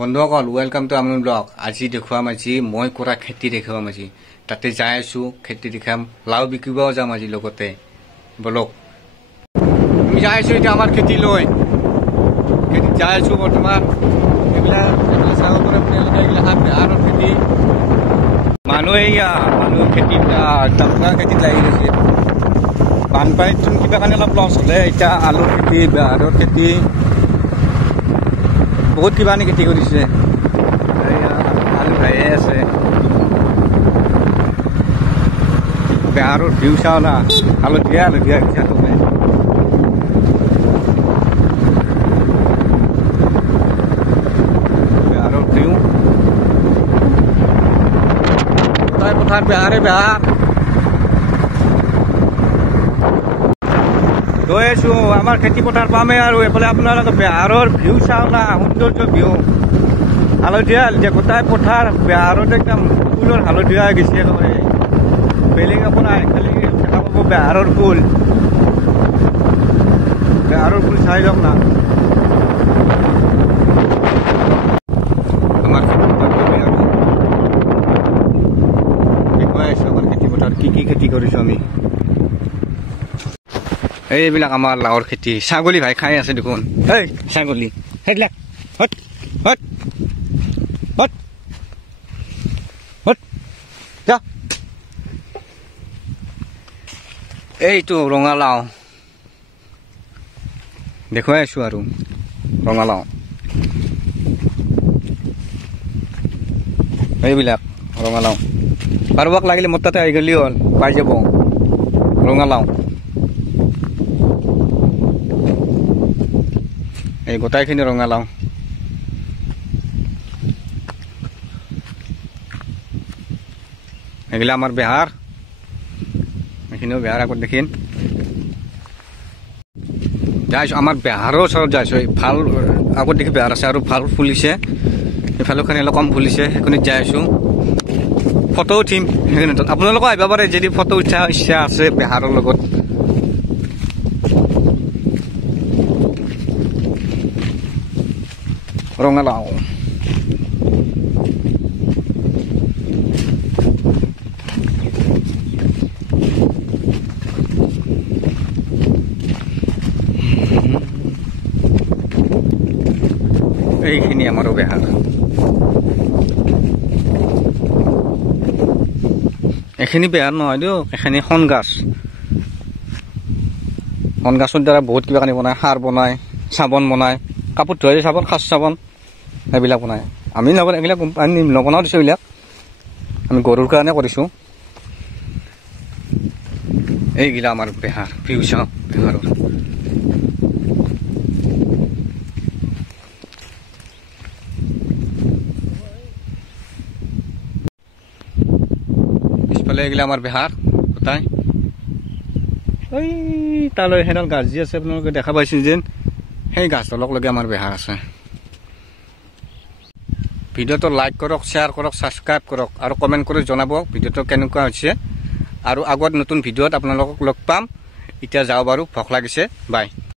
বন্ধুসকল welcome to আমন blog. আজি দেখুৱাম আজি মই কৰা খেতি দেখুৱাম আজি। তাতে যাই আছো খেতি দেখাম, লাও বিকিবও যাম আজি লগতে। বলক আমি যাই আছো এতিয়া আমাৰ খেতি লৈ। খেতি যাই আছো বৰ্তমান। এইবিলাক চাব পৰা আপোনালোকে এইবিলাক বেহাৰৰ খেতি। মানুহ খেতি টাকা খেতিত লাগি গৈছে। বানপানীত কিবা কাৰণে অলপ লছ হ'লে এতিয়া আলুৰ খেতি, বেহাৰৰ খেতি, বহুত কিবা খেতি কৰিছে। আলু খাইয়ে আছে। বেহাৰৰ ভিউ চাওঁ না, হালধীয়া হালধীয়া তুমি। বেহাৰৰ ভিউ পথাৰ বেহাৰে বেহাৰ গৈ আছো। আমাৰ খেতি পথাৰ পামেই আৰু এইফালে আপোনালোকে বেহাৰৰ ভিউ চাওঁ না, সৌন্দৰ্য ভিউ। হালধীয়া হালধীয়া গোটাই পথাৰ বেহাৰত একদম ফুলৰ হালধীয়া হৈ গৈছে। একেবাৰে বেলেগ একো নাই, খালি দেখা পাব বেহাৰৰ ফুল। বেহাৰৰ ফুল চাই লওক না। আমাৰ দেখুৱাই আছো আমাৰ খেতি পথাৰ কি কি খেতি কৰিছো আমি। এইবিলাক আমাৰ লাওৰ খেতি। ছাগলী ভাই খাই আছে দেখোন। এই ছাগলী সেইবিলাক হট হট হট হট যা। এইটো ৰঙালাও দেখুৱাই আছো আৰু ৰঙালাও। এইবিলাক ৰঙালাও কাৰোবাক লাগিলে মোৰ তাতে আহি গ'লি হ'ল, পাই যাব ৰঙালাও। এই গোটাইখিনি ৰঙালাও। এগুলা আমাৰ বেহাৰ, এখানেও বেহাৰ আগত দেখিন। যাইছো আমাৰ বেহাৰও ওচৰত যাইছো। ভাল আগত দেখি বেহাৰ আছে আৰু ভাল ফুলিছে। এফালেখানি অলপ কম ফুলিছে, সেইখনিত যাই আছো। ফটো উঠিম সেইখিনিত। আপোনালোকেও আহিব পাৰে যদি ফটো উঠা ইচ্ছা আছে বেহাৰৰ লগত। ৰঙালাও এইখিনি আমাৰো বেহাৰ। এইখিনি বেহাৰ নহয় দিয়ক, এইখিনি শন গাছ। শন গাছৰ দ্বাৰা বহুত কিবা কানি বনায়, সাৰ বনায়, চাবোন বনায়, কাপোৰ ধোৱা চাবোন, খাচ চাবোন, সেইবিলাক বনায়। আমি এইবিলাক নবনাও দিছোঁ। এইবিলাক আমি গৰুৰ কাৰণে কৰিছোঁ। এইগিলা আমাৰ বেহাৰ ভিউ চাওঁ বেহাৰৰ। পিছফালে এইগিলা আমাৰ বেহাৰ গোটাই। এই তালৈ সেইডাল গাছ যি আছে আপোনালোকে দেখা পাইছে যেন, সেই গাছডালক লগে আমাৰ বেহাৰ আছে। ভিডিঅ'টো লাইক কৰক, শ্বেয়াৰ কৰক, ছাবস্ক্ৰাইব কৰক আৰু কমেণ্ট কৰি জনাব ভিডিঅ'টো কেনেকুৱা হৈছে। আৰু আগত নতুন ভিডিঅ'ত আপোনালোকক লগ পাম। এতিয়া যাওঁ বাৰু, ভোক লাগিছে। বাই।